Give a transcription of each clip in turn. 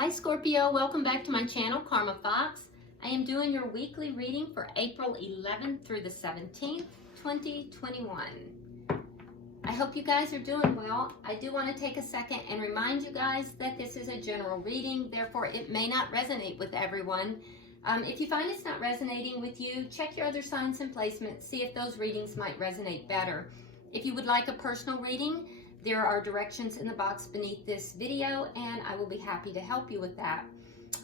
Hi Scorpio, welcome back to my channel, Karma Fox. I am doing your weekly reading for April 11th through the 17th, 2021. I hope you guys are doing well. I do want to take a second and remind you guys that this is a general reading, therefore it may not resonate with everyone. If you find it's not resonating with you, check your other signs and placements, see if those readings might resonate better. If you would like a personal reading, there are directions in the box beneath this video, and I will be happy to help you with that.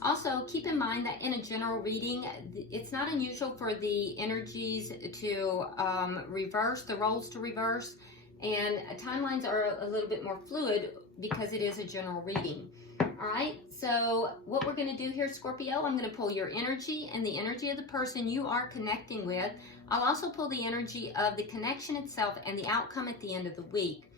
Also, keep in mind that in a general reading, it's not unusual for the energies to reverse, the roles to reverse, and timelines are a little bit more fluid because it is a general reading. All right, so what we're going to do here, Scorpio, I'm going to pull your energy and the energy of the person you are connecting with. I'll also pull the energy of the connection itself and the outcome at the end of the week.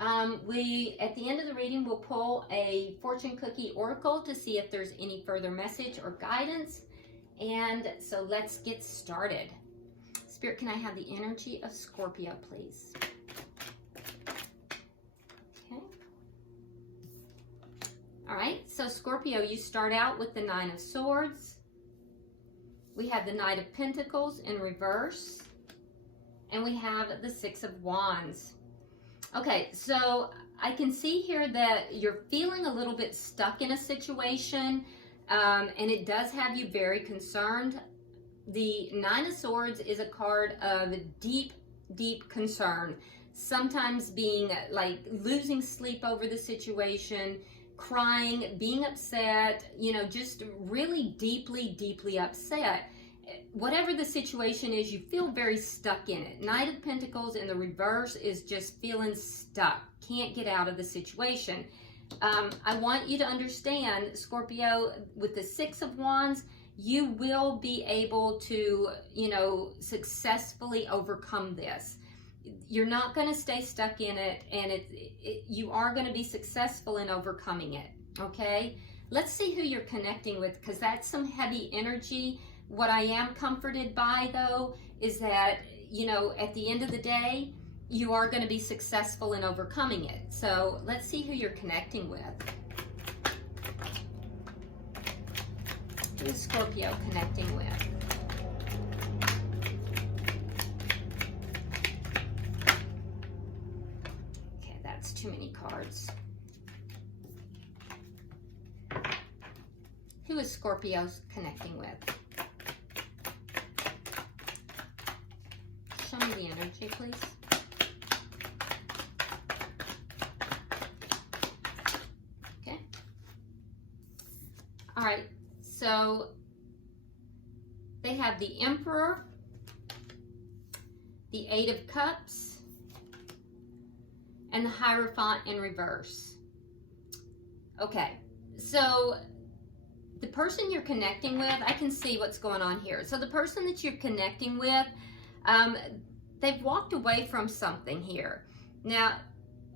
At the end of the reading, we'll pull a fortune cookie oracle to see if there's any further message or guidance. And so let's get started. Spirit, can I have the energy of Scorpio, please? Okay. All right, so Scorpio, you start out with the Nine of Swords. We have the Knight of Pentacles in reverse. And we have the Six of Wands. Okay, so I can see here that you're feeling a little bit stuck in a situation, and it does have you very concerned. The Nine of Swords is a card of deep, deep concern. Sometimes being like losing sleep over the situation, crying, being upset, you know, just really deeply, deeply upset. Whatever the situation is, you feel very stuck in it. Knight of Pentacles in the reverse is just feeling stuck, can't get out of the situation. I want you to understand, Scorpio, with the Six of Wands, you will be able to, you know, successfully overcome this. You're not going to stay stuck in it, and you are going to be successful in overcoming it, okay? Let's see who you're connecting with, because that's some heavy energy. What I am comforted by, though, is that, you know, at the end of the day, you are going to be successful in overcoming it. So let's see who you're connecting with. Who is Scorpio connecting with? Okay, that's too many cards. Who is Scorpio connecting with? Show me the energy, please. Okay. All right. So they have the Emperor, the Eight of Cups, and the Hierophant in reverse. Okay. So the person you're connecting with, I can see what's going on here. So the person that you're connecting with, they've walked away from something here. Now,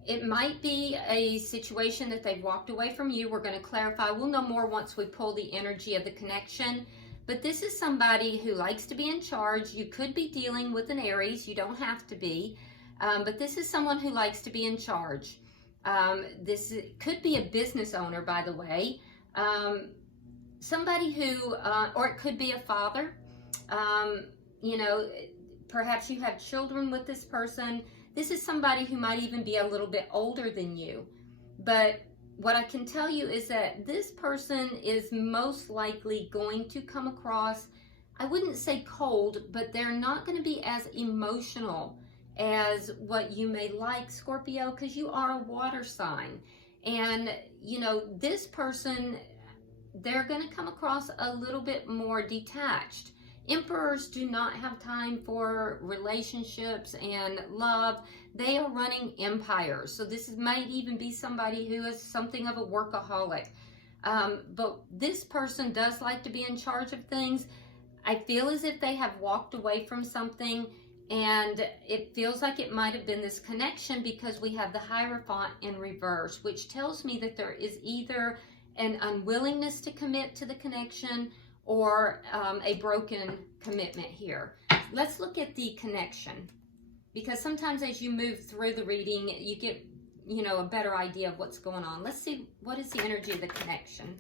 it might be a situation that they've walked away from you. We're going to clarify. We'll know more once we pull the energy of the connection. But this is somebody who likes to be in charge. You could be dealing with an Aries. You don't have to be. But this is someone who likes to be in charge. This could be a business owner, by the way. Somebody who, or it could be a father. You know, perhaps you have children with this person. This is somebody who might even be a little bit older than you. But what I can tell you is that this person is most likely going to come across, I wouldn't say cold, but they're not going to be as emotional as what you may like, Scorpio, because you are a water sign. And, you know, this person, they're going to come across a little bit more detached. Emperors do not have time for relationships and love. They are running empires. So this might even be somebody who is something of a workaholic. But this person does like to be in charge of things. I feel as if they have walked away from something, and it feels like it might have been this connection because we have the Hierophant in reverse, which tells me that there is either an unwillingness to commit to the connection or a broken commitment here. Let's look at the connection, because sometimes as you move through the reading, you get, you know, a better idea of what's going on. Let's see, what is the energy of the connection?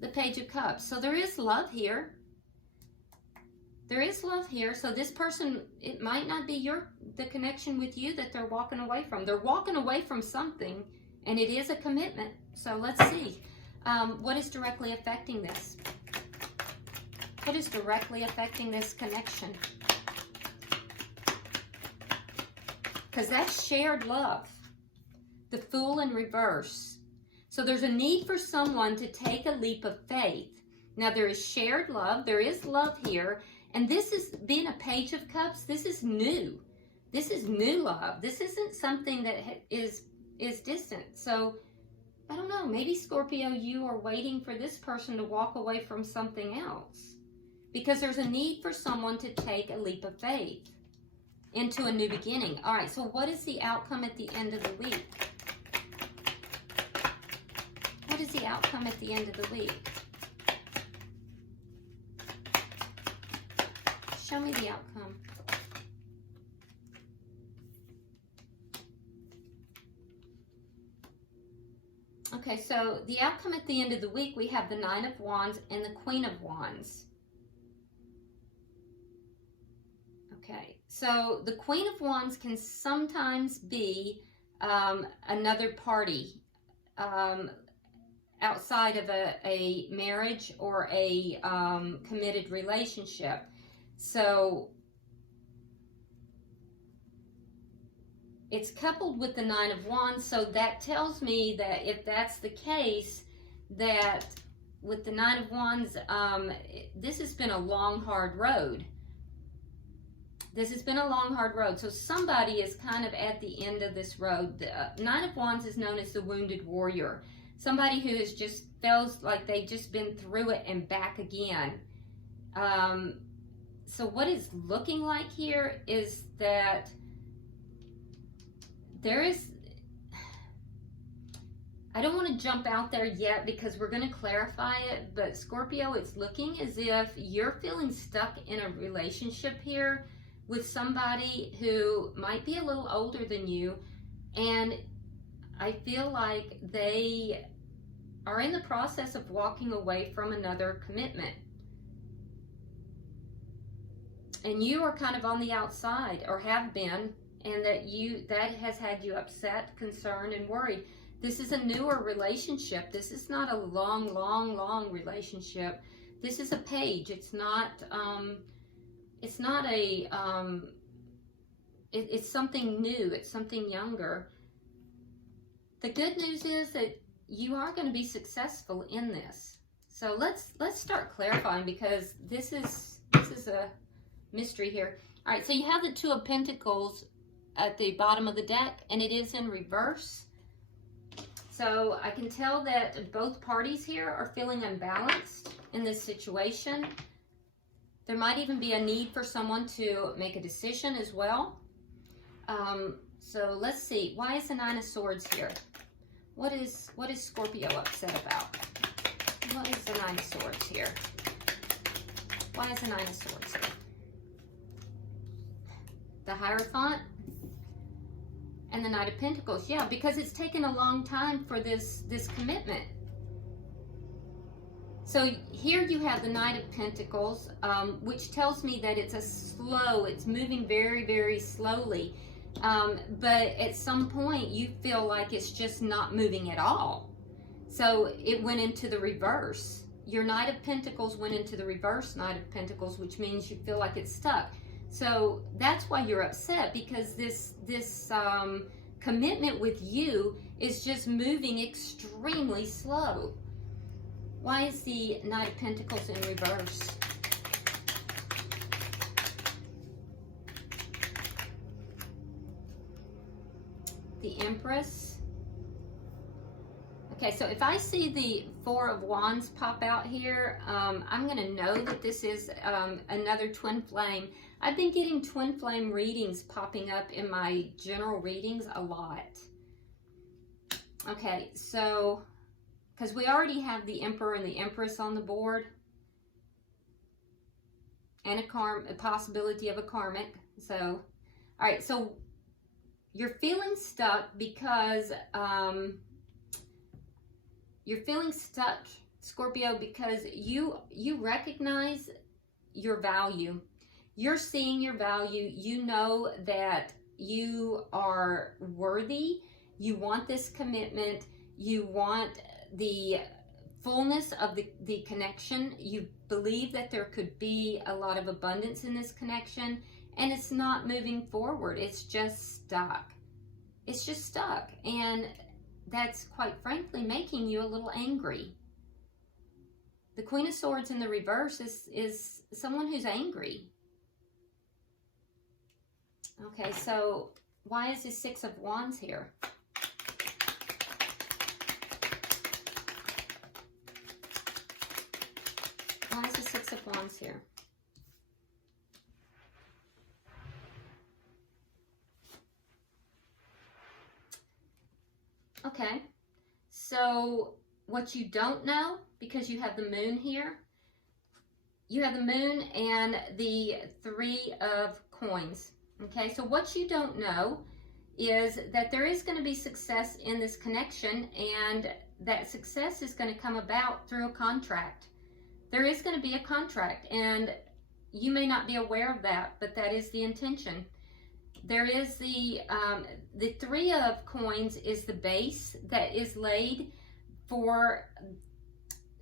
the Page of Cups. So there is love here. There is love here. So this person, it might not be the connection with you that they're walking away from. They're walking away from something, and it is a commitment. So let's see. What is directly affecting this? What is directly affecting this connection? Because that's shared love. The Fool in reverse. So there's a need for someone to take a leap of faith. Now there is shared love. There is love here. And this is, being a Page of Cups, this is new. This is new love. This isn't something that is distant. So, I don't know, maybe Scorpio, you are waiting for this person to walk away from something else. Because there's a need for someone to take a leap of faith into a new beginning. All right, so what is the outcome at the end of the week? What is the outcome at the end of the week? Show me the outcome. Okay, so the outcome at the end of the week, we have the Nine of Wands and the Queen of Wands. Okay, so the Queen of Wands can sometimes be another party outside of a marriage or a committed relationship. So it's coupled with the Nine of Wands, so that tells me that if that's the case, that with the Nine of Wands, this has been a long, hard road. This has been a long, hard road. So somebody is kind of at the end of this road. The Nine of Wands is known as the wounded warrior. Somebody who has just feels like they've just been through it and back again. So what is looking like here is that there is, I don't want to jump out there yet because we're going to clarify it, but Scorpio, it's looking as if you're feeling stuck in a relationship here with somebody who might be a little older than you, and I feel like they are in the process of walking away from another commitment. And you are kind of on the outside, or have been, and that has had you upset, concerned, and worried. This is a newer relationship. This is not a long relationship. This is a page. It's not it's something new. It's something younger. The good news is that you are going to be successful in this. So let's start clarifying, because this is a mystery here. All right, so you have the Two of Pentacles at the bottom of the deck, and it is in reverse. So I can tell that both parties here are feeling unbalanced in this situation. There might even be a need for someone to make a decision as well. So let's see. Why is the Nine of Swords here? What is Scorpio upset about? What is the Nine of Swords here? Why is the Nine of Swords here? The Hierophant and the Knight of Pentacles. Yeah, because it's taken a long time for this commitment. So here you have the Knight of Pentacles, which tells me that it's moving very, very slowly. But at some point you feel like it's just not moving at all. So it went into the reverse. Your Knight of Pentacles went into the reverse Knight of Pentacles, which means you feel like it's stuck. So that's why you're upset, because this commitment with you is just moving extremely slow. Why is the Knight of Pentacles in reverse? The Empress. Okay, so if I see the Four of Wands pop out here, I'm going to know that this is another twin flame. I've been getting twin flame readings popping up in my general readings a lot. Okay, so, because we already have the Emperor and the Empress on the board, and a karmic of a karmic. So, all right, so you're feeling stuck because you're feeling stuck Scorpio, because you recognize your value. You're seeing your value. You know that you are worthy. You want this commitment. You want the fullness of the connection. You believe that there could be a lot of abundance in this connection, and it's not moving forward. It's just stuck. It's just stuck. And that's quite frankly making you a little angry. The Queen of Swords in the reverse is someone who's angry. Okay, so why is the Six of Wands here? Why is the Six of Wands here? Okay, so what you don't know, because you have the Moon here, you have the Moon and the Three of Coins. Okay, so what you don't know is that there is going to be success in this connection, and that success is going to come about through a contract. There is going to be a contract, and you may not be aware of that, but that is the intention. There is the Three of Coins is the base that is laid for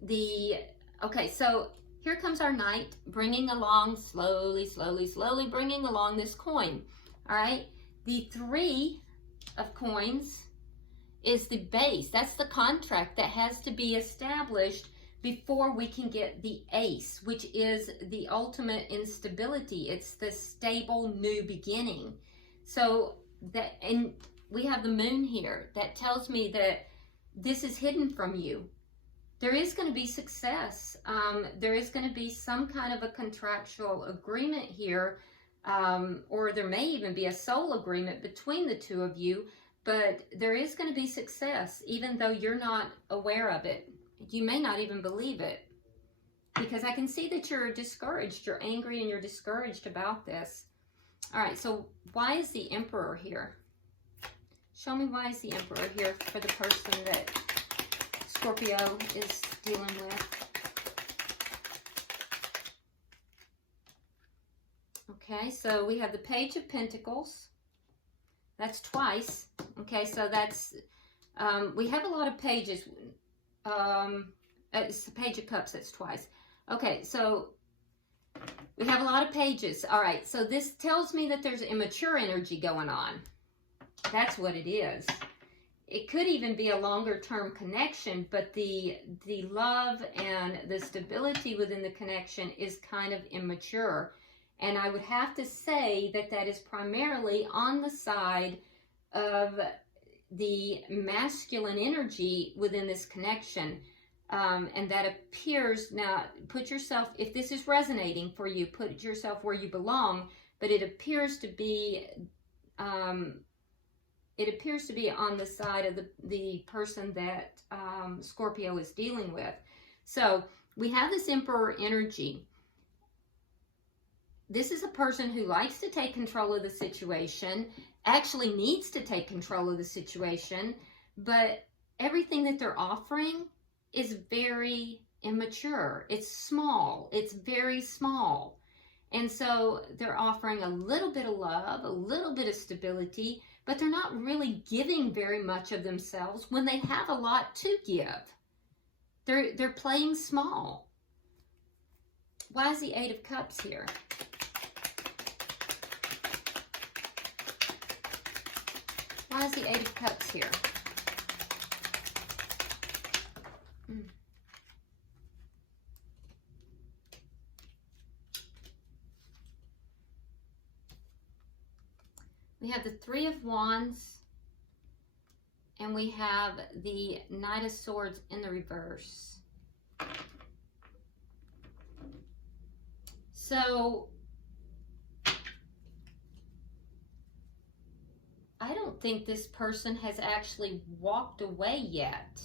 the, okay, so here comes our Knight bringing along slowly bringing along this coin. All right, the Three of Coins is the base. That's the contract that has to be established before we can get the Ace, which is the ultimate instability. It's the stable new beginning. So that, and we have the Moon here. That tells me that this is hidden from you. There is going to be success. There is going to be some kind of a contractual agreement here, or there may even be a soul agreement between the two of you, but there is going to be success, even though you're not aware of it. You may not even believe it, because I can see that you're discouraged. You're angry and you're discouraged about this. All right, so why is the Emperor here? Show me why is the Emperor here for the person that Scorpio is dealing with. Okay, so we have the Page of Pentacles. That's twice. Okay, so that's, we have a lot of pages. It's the Page of Cups, that's twice. Okay, so we have a lot of pages. All right, so this tells me that there's immature energy going on. That's what it is. It could even be a longer term connection, but the love and the stability within the connection is kind of immature. And I would have to say that that is primarily on the side of the masculine energy within this connection. And that appears, now put yourself, if this is resonating for you, put yourself where you belong, but it appears to be, on the side of the person that Scorpio is dealing with. So we have this Emperor energy. This is a person who likes to take control of the situation, actually needs to take control of the situation, but everything that they're offering is very immature. It's small. It's very small. And so they're offering a little bit of love, a little bit of stability, but they're not really giving very much of themselves when they have a lot to give. They're playing small. Why is the Eight of Cups here? Why is the Eight of Cups here? We have the Three of Wands, and we have the Knight of Swords in the reverse. So I don't think this person has actually walked away yet,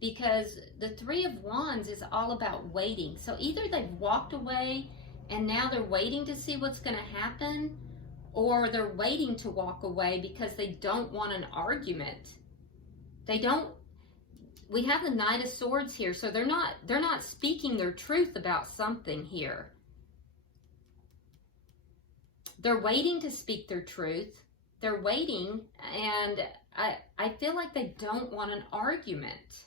because the Three of Wands is all about waiting. So either they've walked away and now they're waiting to see what's going to happen, or they're waiting to walk away because they don't want an argument. They don't, we have the Knight of Swords here, so they're not speaking their truth about something here. They're waiting to speak their truth. They're waiting, and I feel like they don't want an argument.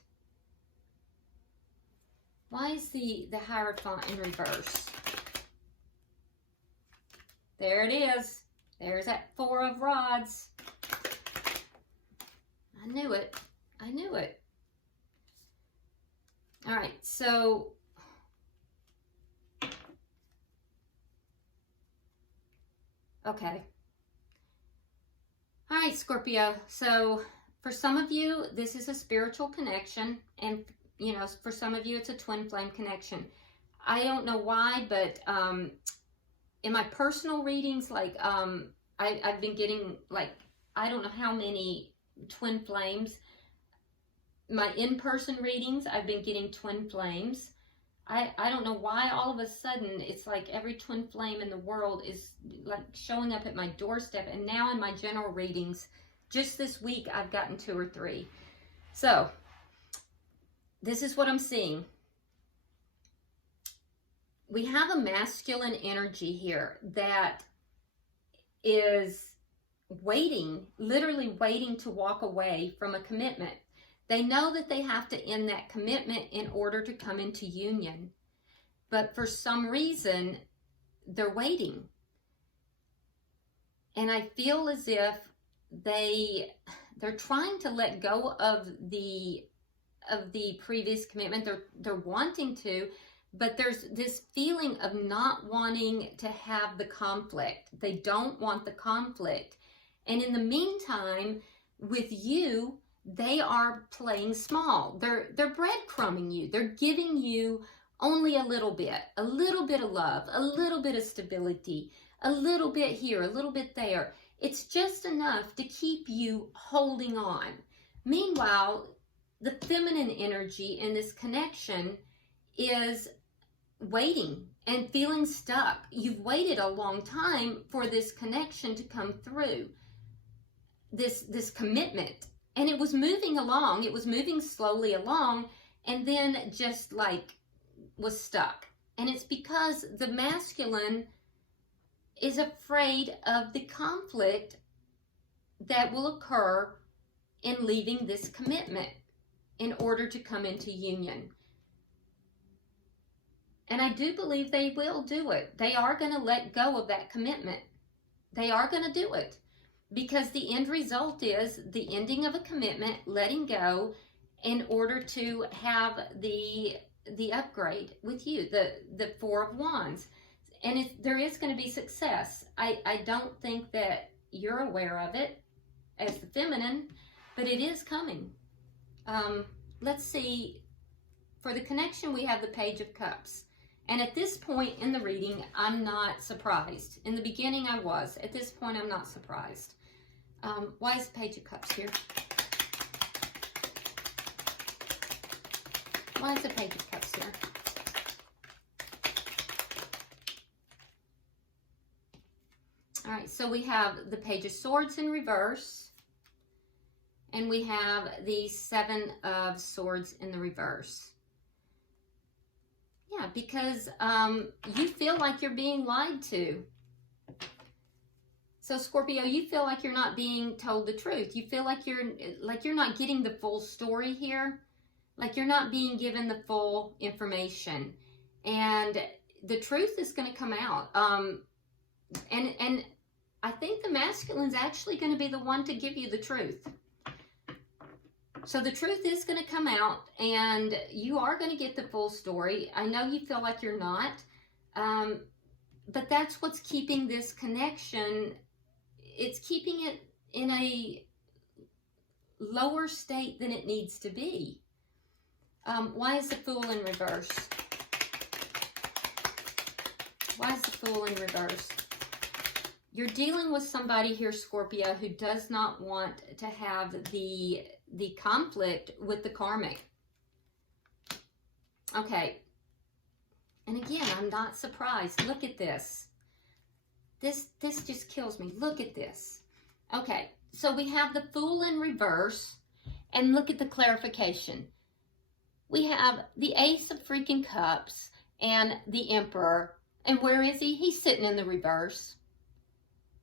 Why is the Hierophant in reverse? There it is. There's that Four of Rods. I knew it. I knew it. All right, so okay. All right, Scorpio. So for some of you, this is a spiritual connection, and you know, for some of you, it's a twin flame connection. I don't know why, but in my personal readings, like I've been getting like I don't know how many twin flames. My in-person readings, I've been getting twin flames. I don't know why all of a sudden it's like every twin flame in the world is like showing up at my doorstep. And now in my general readings, just this week, I've gotten 2 or 3. So this is what I'm seeing. We have a masculine energy here that is waiting, literally waiting to walk away from a commitment. They know that they have to end that commitment in order to come into union. But for some reason, they're waiting. And I feel as if they're trying to let go of the previous commitment. They're wanting to, but there's this feeling of not wanting to have the conflict. They don't want the conflict. And in the meantime, with you, they are playing small. They're breadcrumbing you. They're giving you only a little bit of love, a little bit of stability, a little bit here, a little bit there. It's just enough to keep you holding on. Meanwhile, the feminine energy in this connection is waiting and feeling stuck. You've waited a long time for this connection to come through, this commitment. And it was moving along, it was moving slowly along, and then just like was stuck. And it's because the masculine is afraid of the conflict that will occur in leaving this commitment in order to come into union. And I do believe they will do it. They are going to let go of that commitment. They are going to do it. Because the end result is the ending of a commitment, letting go, in order to have the upgrade with you, the Four of Wands. And there is going to be success. I don't think that you're aware of it as the feminine, but it is coming. Let's see. For the connection, we have the Page of Cups. And at this point in the reading, I'm not surprised. In the beginning, I was. At this point, I'm not surprised. Why is the Page of Cups here? Why is the Page of Cups here? All right, so we have the Page of Swords in reverse, and we have the Seven of Swords in the reverse. Yeah, because you feel like you're being lied to. So Scorpio, you feel like you're not being told the truth. You feel like you're not getting the full story here. Like you're not being given the full information. And the truth is going to come out. And I think the masculine's actually going to be the one to give you the truth. So the truth is going to come out, and you are going to get the full story. I know you feel like you're not, but that's what's keeping this connection. It's keeping it in a lower state than it needs to be. Why is the Fool in reverse? Why is the Fool in reverse? You're dealing with somebody here, Scorpio, who does not want to have the conflict with the karmic. Okay. And again, I'm not surprised. Look at this. This just kills me. Look at this. Okay, so we have the Fool in reverse, and look at the clarification. we have the Ace of freaking Cups and the Emperor. And where is he? He's sitting in the reverse.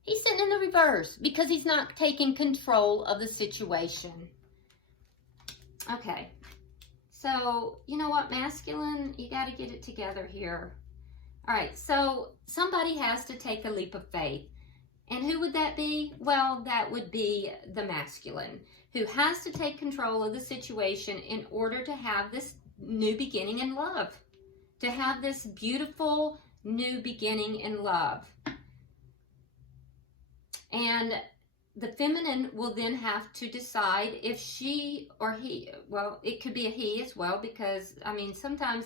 He's sitting in the reverse because he's not taking control of the situation. Okay. So, you know what, masculine, you got to get it together here. All right, so somebody has to take a leap of faith. And who would that be? Well, that would be the masculine, who has to take control of the situation in order to have this new beginning in love, to have this beautiful new beginning in love. And the feminine will then have to decide if she or he, well, it could be a he as well, because, I mean, sometimes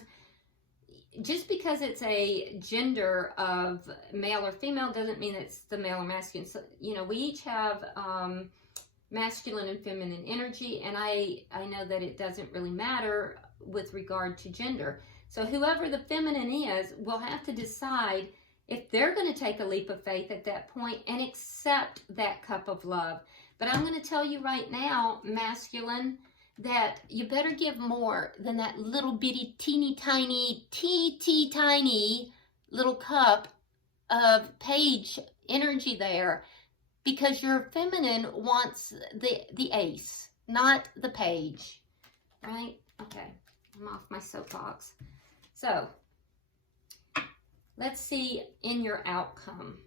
just because it's a gender of male or female doesn't mean it's the male or masculine. So, you know, we each have masculine and feminine energy, and I know that it doesn't really matter with regard to gender. So whoever the feminine is will have to decide if they're going to take a leap of faith at that point and accept that cup of love. But I'm going to tell you right now, masculine, that you better give more than that little bitty, teeny tiny little cup of page energy there, because your feminine wants the ace, not the page, right? Okay, I'm off my soapbox. So, let's see in your outcome.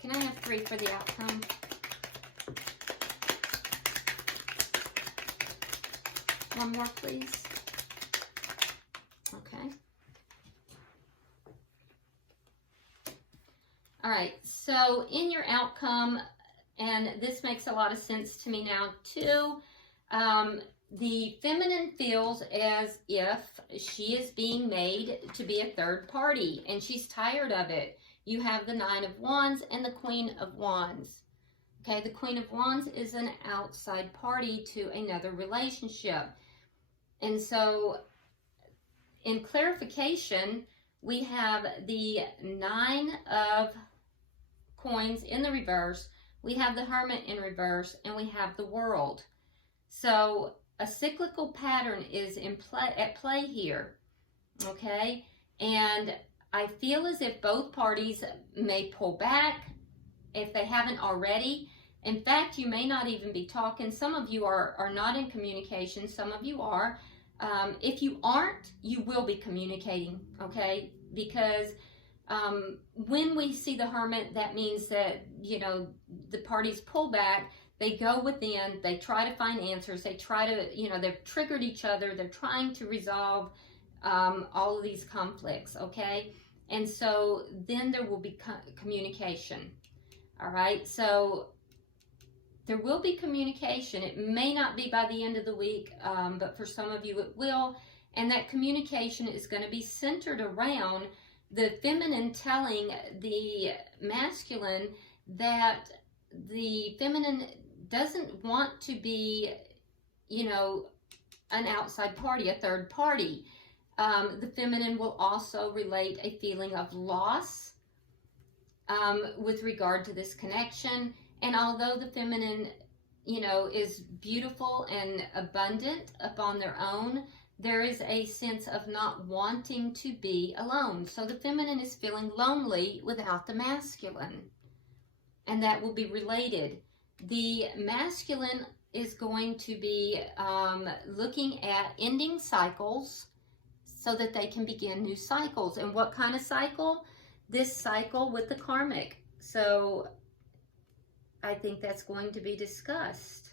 Can I have 3 for the outcome? One more, please. Okay. All right, so in your outcome, and this makes a lot of sense to me now too, the feminine feels as if she is being made to be a third party, and she's tired of it. You have the 9 of Wands and the Queen of Wands. Okay, the Queen of Wands is an outside party to another relationship. And so, in clarification, we have the 9 of coins in the reverse, we have the Hermit in reverse, and we have the World. So, a cyclical pattern is at play here, okay? And I feel as if both parties may pull back if they haven't already. In fact, you may not even be talking. Some of you are not in communication. Some of you are. If you aren't, you will be communicating, okay? Because when we see the Hermit, that means that, you know, the parties pull back. They go within, they try to find answers, they try to, you know, they've triggered each other, they're trying to resolve all of these conflicts, okay? And so then there will be communication, all right? So there will be communication. It may not be by the end of the week, but for some of you it will. And that communication is going to be centered around the feminine telling the masculine that the feminine doesn't want to be, you know, an outside party, a third party. The feminine will also relate a feeling of loss with regard to this connection. And although the feminine, you know, is beautiful and abundant upon their own, there is a sense of not wanting to be alone. So the feminine is feeling lonely without the masculine. And that will be related. The masculine is going to be looking at ending cycles so that they can begin new cycles. And what kind of cycle? This cycle with the karmic. So I think that's going to be discussed.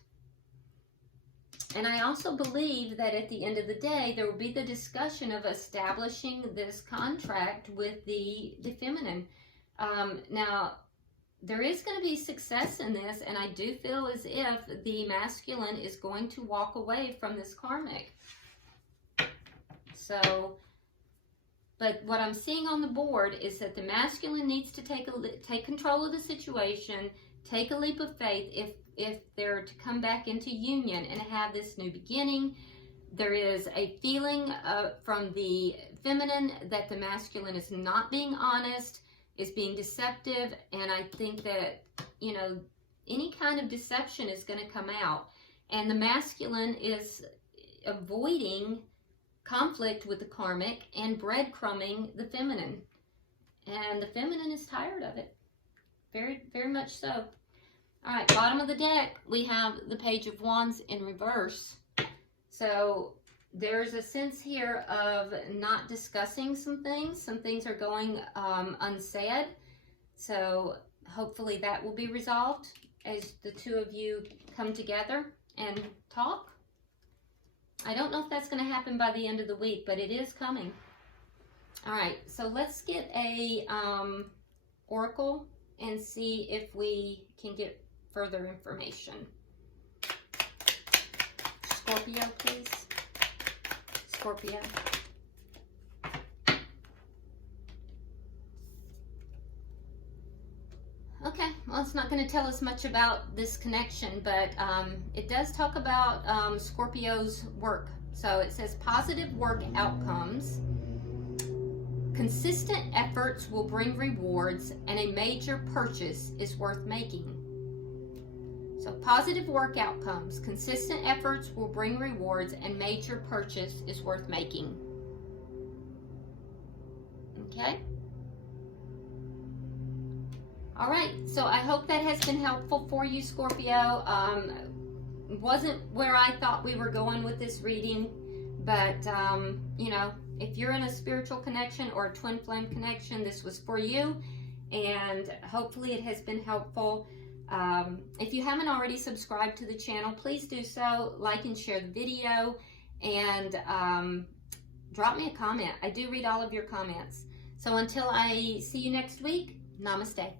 And I also believe that at the end of the day, there will be the discussion of establishing this contract with the feminine. Now, there is going to be success in this, and I do feel as if the masculine is going to walk away from this karmic. So, but what I'm seeing on the board is that the masculine needs to take control of the situation, take a leap of faith if they're to come back into union and have this new beginning. There is a feeling from the feminine that the masculine is not being honest, is being deceptive, and I think that, you know, any kind of deception is going to come out. And the masculine is avoiding conflict with the karmic and breadcrumbing the feminine. And the feminine is tired of it. Very, very much so. All right, bottom of the deck, we have the Page of Wands in reverse. So there's a sense here of not discussing some things. Some things are going unsaid. So hopefully that will be resolved as the two of you come together and talk. I don't know if that's going to happen by the end of the week, but it is coming. All right, so let's get a oracle and see if we can get further information. Scorpio, please. Scorpio. Okay, well, it's not going to tell us much about this connection, but it does talk about Scorpio's work. So it says positive work outcomes. Consistent efforts will bring rewards, and a major purchase is worth making. So positive work outcomes. Consistent efforts will bring rewards, and major purchase is worth making. Okay? All right, so I hope that has been helpful for you, Scorpio. Wasn't where I thought we were going with this reading, but, you know, if you're in a spiritual connection or a twin flame connection, this was for you, and hopefully it has been helpful. If you haven't already subscribed to the channel, please do so. Like and share the video, and drop me a comment. I do read all of your comments. So until I see you next week, namaste.